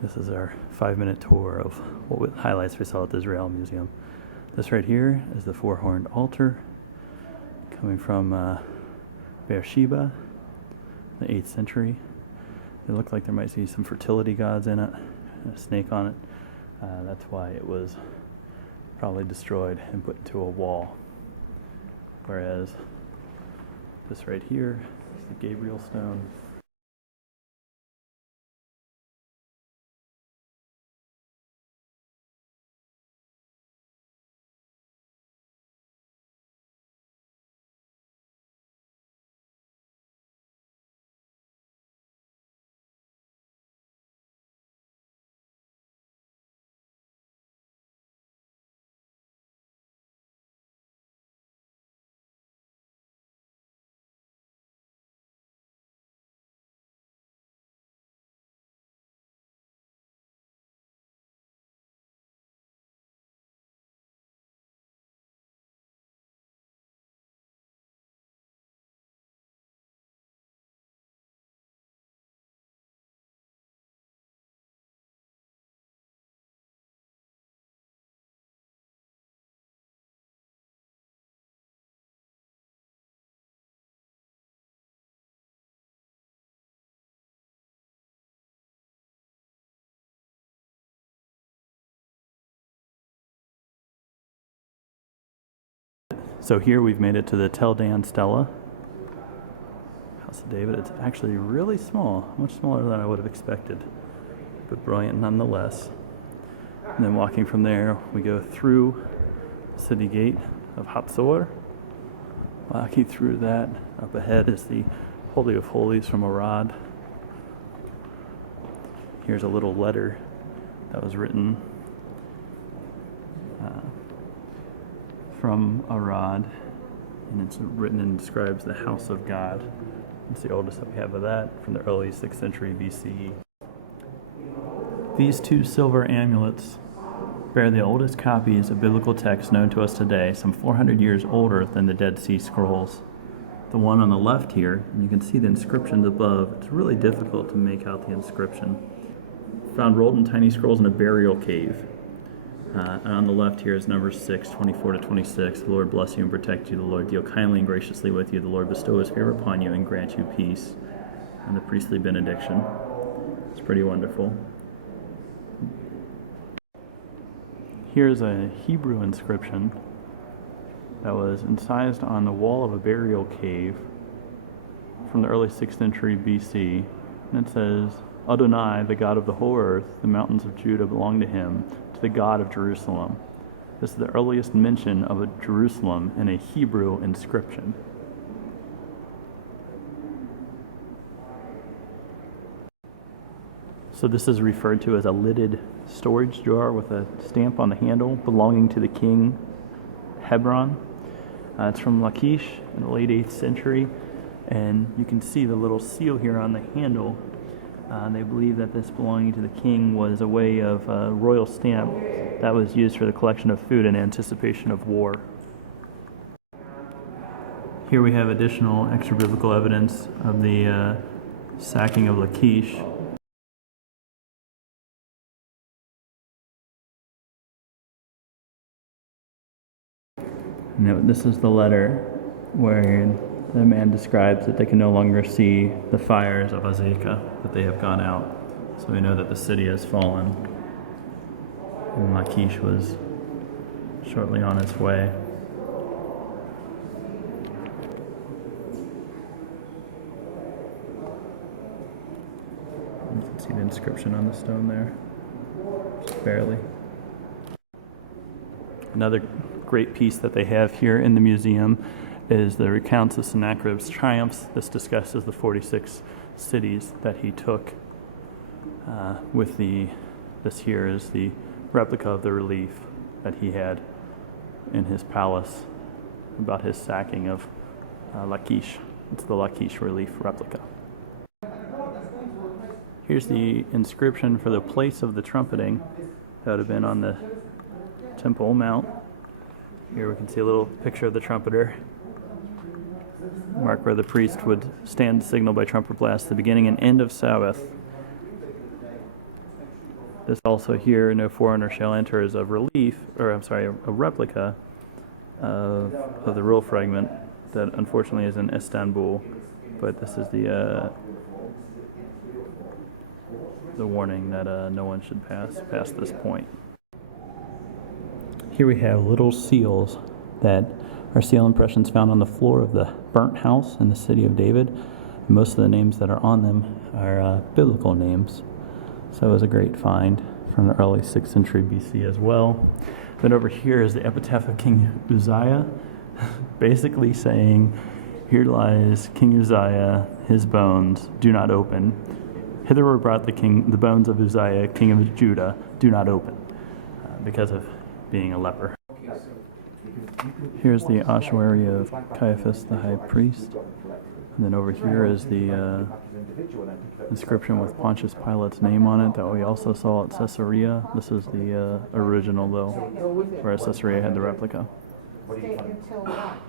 This is our 5-minute tour of highlights we saw at the Israel Museum. This right here is the four-horned altar coming from Beersheba, the 8th century. It looked like there might be some fertility gods in it, a snake on it. That's why it was probably destroyed and put into a wall. Whereas this right here is the Gabriel stone. So here we've made it to the Tel Dan Stela, House of David. It's actually really small, much smaller than I would have expected, but brilliant nonetheless. And then walking from there, we go through the city gate of Hatzor. Walking through that, up ahead is the Holy of Holies from Arad. Here's a little letter that was written from Arad, and it's written and describes the house of God. It's the oldest that we have of that, from the early 6th century BCE. These two silver amulets bear the oldest copies of biblical texts known to us today, some 400 years older than the Dead Sea Scrolls. The one on the left here, and you can see the inscriptions above. It's really difficult to make out the inscription. Found rolled in tiny scrolls in a burial cave. And on the left here is Numbers 6, 24 to 26. The Lord bless you and protect you. The Lord deal kindly and graciously with you. The Lord bestow his favor upon you and grant you peace. And the priestly benediction. It's pretty wonderful. Here's a Hebrew inscription that was incised on the wall of a burial cave from the early 6th century BC. And it says, Adonai, the God of the whole earth, the mountains of Judah belong to him, to the God of Jerusalem. This is the earliest mention of a Jerusalem in a Hebrew inscription. So this is referred to as a lidded storage jar with a stamp on the handle belonging to the king Hebron. It's from Lachish in the late 8th century, and you can see the little seal here on the handle. They believe that this belonging to the king was a way of a royal stamp that was used for the collection of food in anticipation of war. Here we have additional extra-biblical evidence of the sacking of Lachish. Now, this is the letter where the man describes that they can no longer see the fires of Azekah, that they have gone out. So we know that the city has fallen. And Lachish was shortly on its way. You can see the inscription on the stone there, just barely. Another great piece that they have here in the museum is the recounts of Sennacherib's triumphs. This discusses the 46 cities that he took. This here is the replica of the relief that he had in his palace about his sacking of Lachish. It's the Lachish relief replica. Here's the inscription for the place of the trumpeting that would have been on the Temple Mount. Here we can see a little picture of the trumpeter. Mark where the priest would stand to signal by trumpet blast the beginning and end of Sabbath. This also here, no foreigner shall enter, is a relief, or I'm sorry, a replica of the real fragment that unfortunately is in Istanbul. But this is the warning that no one should pass past this point. Here we have little seals that are seal impressions found on the floor of the burnt house in the city of David. And most of the names that are on them are biblical names. So it was a great find from the early 6th century BC as well. Then over here is the epitaph of King Uzziah, basically saying, "Here lies King Uzziah, his bones, do not open. Hither were brought the bones of Uzziah, king of Judah, do not open," because of being a leper. Here's the ossuary of Caiaphas the high priest. And then over here is the inscription with Pontius Pilate's name on it that we also saw at Caesarea. This is the original, though, whereas Caesarea had the replica. Stay until what?